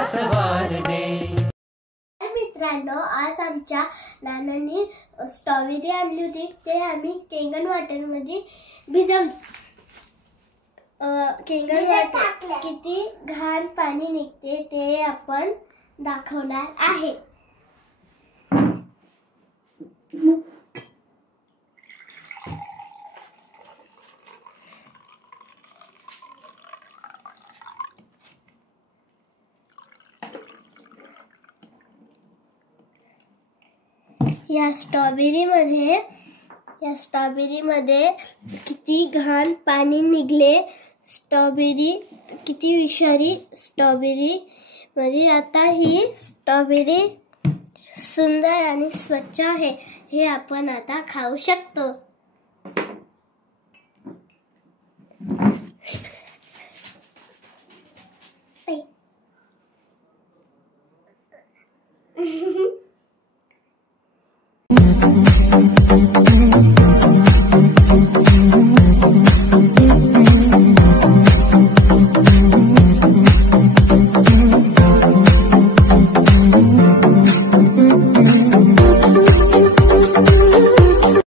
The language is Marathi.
आस्वाद दे। मित्रांनो, आज आमच्या नानांनी स्ट्रॉबेरी आणली होती, ते आम्ही केंगन वॉटरमध्ये भिजवली। केंगन वॉटर किती घाण पाणी निघते ते आपण दाखवणार आहे। या स्ट्रॉबेरीमध्ये किती घाण पाणी निघले। स्ट्रॉबेरी किती विषारी स्ट्रॉबेरी मध्ये। आता ही स्ट्रॉबेरी सुंदर आणि स्वच्छ आहे, हे आपण आता खाऊ शकतो।